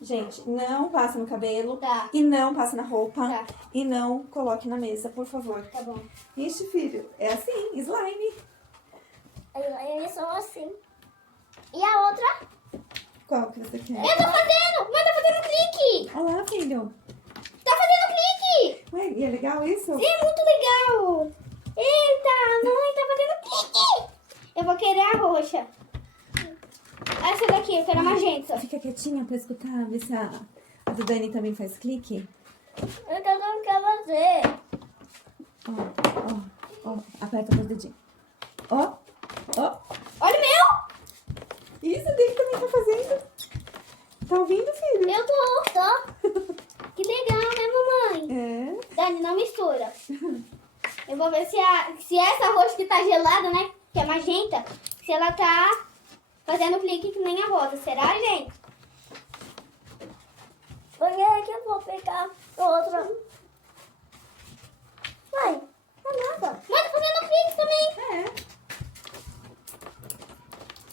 Gente, não passa no cabelo. Tá. E não passa na roupa. Tá. E não coloque na mesa, por favor. Tá bom. Ixi, filho, é assim, slime. Eles são assim. E a outra? Qual que você quer? Eu tô fazendo! Mas tá fazendo clique! Olha lá, filho. Tá fazendo clique! Ué, e é legal isso? É muito legal! Eita, mãe, tá fazendo clique! Eu vou querer a roxa. Essa daqui, eu quero a magenta. Fica quietinha pra escutar, ver se a do Dani também faz clique. Eu não quero fazer. Ó, aperta com os dedinhos. Ó. Olha o meu! Isso, o dele também tá fazendo. Tá ouvindo, filho? Eu tô. Que legal, né, mamãe? É. Dani, não mistura. Eu vou ver se essa roxa que tá gelada, né? Que é magenta, se ela tá fazendo clique que nem a rosa. Será, gente? Olha que eu vou pegar outra. Mãe, não é nada. Mãe, tá fazendo clique também. É.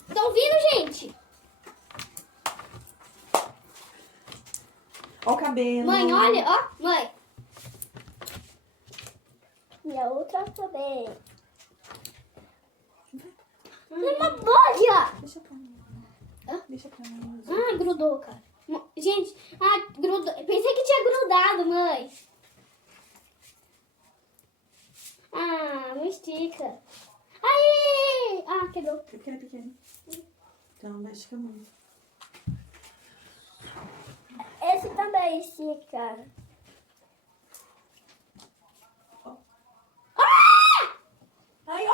Estão ouvindo, gente? Ó o cabelo. Mãe, olha, ó. Mãe. E a outra também. Tem uma bolha. Deixa pra mim. Hã? Deixa pra mim. Ah, grudou, cara. Gente, grudou. Pensei que tinha grudado, mãe. Ah, não estica. Aí! Ah, quebrou. Porque ele é pequeno. Então, mexe com a mão. Esse também estica. Ai, ó!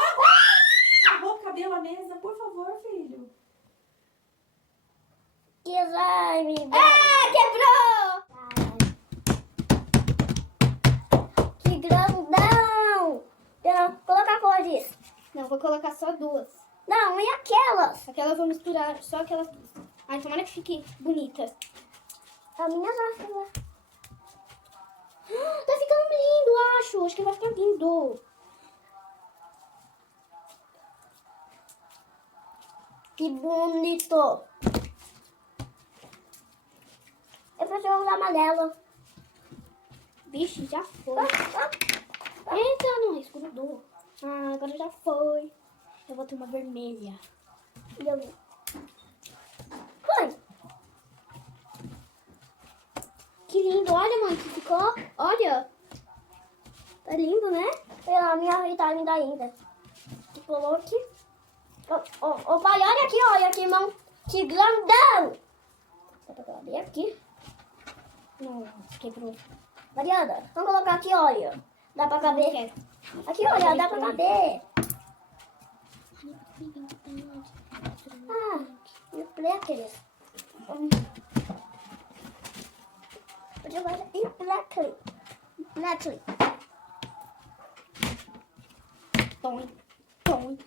Arrou o cabelo à mesa, por favor, filho. Que slime! Ah, quebrou! Que grandão! Colocar cores. Não, vou colocar só duas. Não, e aquelas? Aquelas eu vou misturar, só aquelas duas. Ai, tomara que fique bonita. A minha já ficou. Tá ficando lindo, acho. Acho que vai ficar lindo. Que bonito. Eu preciso usar amarelo. Vixe, já foi. Eita, não, escurudou. Ah, agora já foi. Eu vou ter uma vermelha. E eu... Mãe. Que lindo. Olha, mãe, que ficou. Olha. Tá lindo, né? A minha aí tá linda ainda. Colou aqui. Ô, pai, olha aqui, irmão. Que grandão. Dá pra caber aqui? Não, quebrou. Mariana, vamos colocar aqui, olha. Dá pra caber. Aqui, olha, dá pra caber. Ah, e o Blackly. E o Blackly. Tom.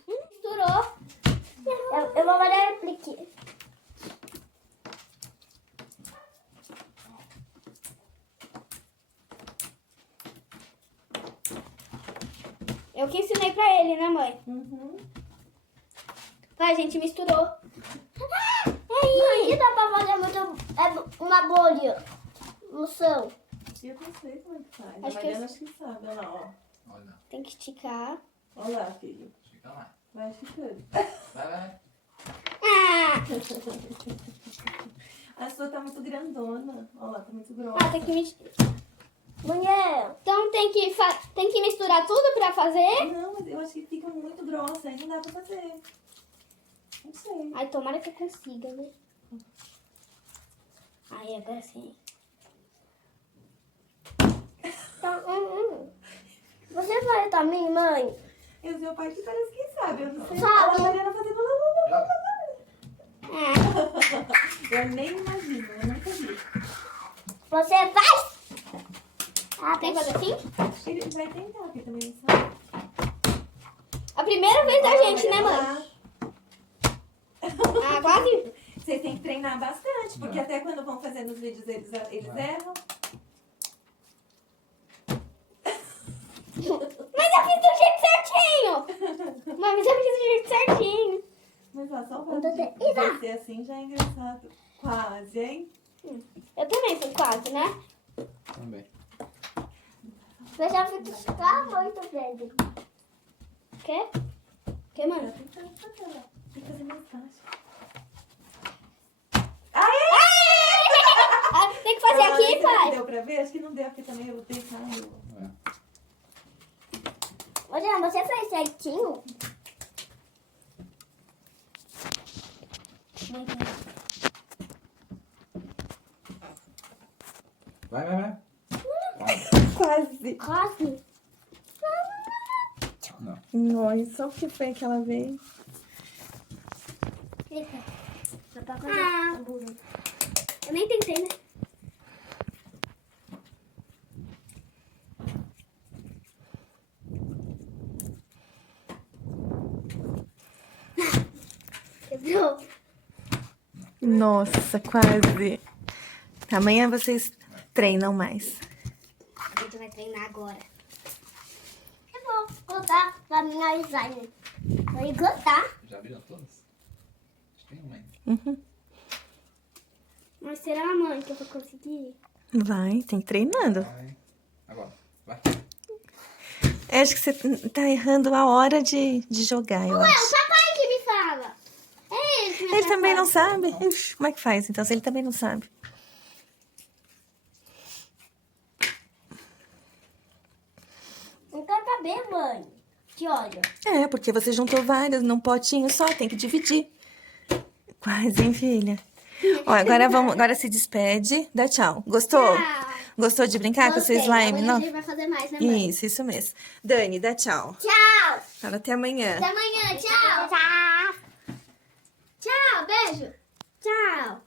Misturou. Eu vou mandar ele aqui. Eu que ensinei pra ele, né, mãe? Uhum. Tá, a gente misturou. Ah, e dá pra fazer uma bolha no chão. Eu não sei como é que faz. Acho A que Mariana acho que sabe. Olha lá, ó. Olha, Tem que esticar. Olha lá, filho. fica lá. Vai ficando. Vai. Ah, A sua tá muito grandona. Olha lá, tá muito grossa. tem que misturar. Mulher. Então tem que misturar tudo pra fazer? Não, mas eu acho que fica muito grossa. Aí não dá pra fazer. Não sei. Ai, tomara que eu consiga, né? Ai, agora sim. Você vai também, mãe? Eu sou parte parece que sabe. Eu não sei. Sabe. Olha a Mariana fazendo. Ah, Eu nem imagino, eu nunca vi. você vai? Ah, tem que fazer assim? Ele vai tentar, porque também não sabe. A primeira vez da gente, né, mãe? Ah, quase. Vocês têm que treinar bastante, porque até quando vão fazendo os vídeos eles erram. Mas eu fiz do jeito certinho. Mas eu fiz do jeito certinho. Mas ó, só o Vamos fato fazer. de ser assim já é engraçado. Quase, hein? Eu também fui quase, né? Também. Eu já ficar muito grande. Quer? Quer, mano? Tem que fazer mais baixo. Ah, tem que fazer aqui, Será que pai. deu pra ver? Acho que não deu, porque também eu botei caiu. É. Ô, Jean, você fez certinho? Muito bom. Vai, vai, vai. Quase. Quase. Não. Nossa, o que foi que ela veio? Ah, eu nem tentei, né? Quebrou. Nossa, quase. Amanhã vocês treinam mais. A gente vai treinar agora. Eu vou contar pra minha slime. Vou contar. Já viram todas? Acho que tem uma ainda. Uhum. Mas será, mãe, que eu vou conseguir? Vai, tem que ir treinando. Vai. Agora. Vai. Eu acho que você tá errando a hora de jogar, eu Ué, o acho. papai que me fala. É ele que me Ele também não fala. sabe? Ixi, como é que faz, então, se ele também não sabe? Não quero saber, mãe. Que olha. É, porque você juntou várias num potinho só, tem que dividir. Quase, hein, filha? Ó, agora se despede, dá tchau. Gostou? Tchau. Gostou de brincar com o seu Gostei. slime? Amanhã Não? a gente vai fazer mais, né, mãe? Isso mesmo. Dani, dá tchau. Tchau. Fala até amanhã. Até amanhã. Tchau. Tchau. Tchau. Beijo. Tchau.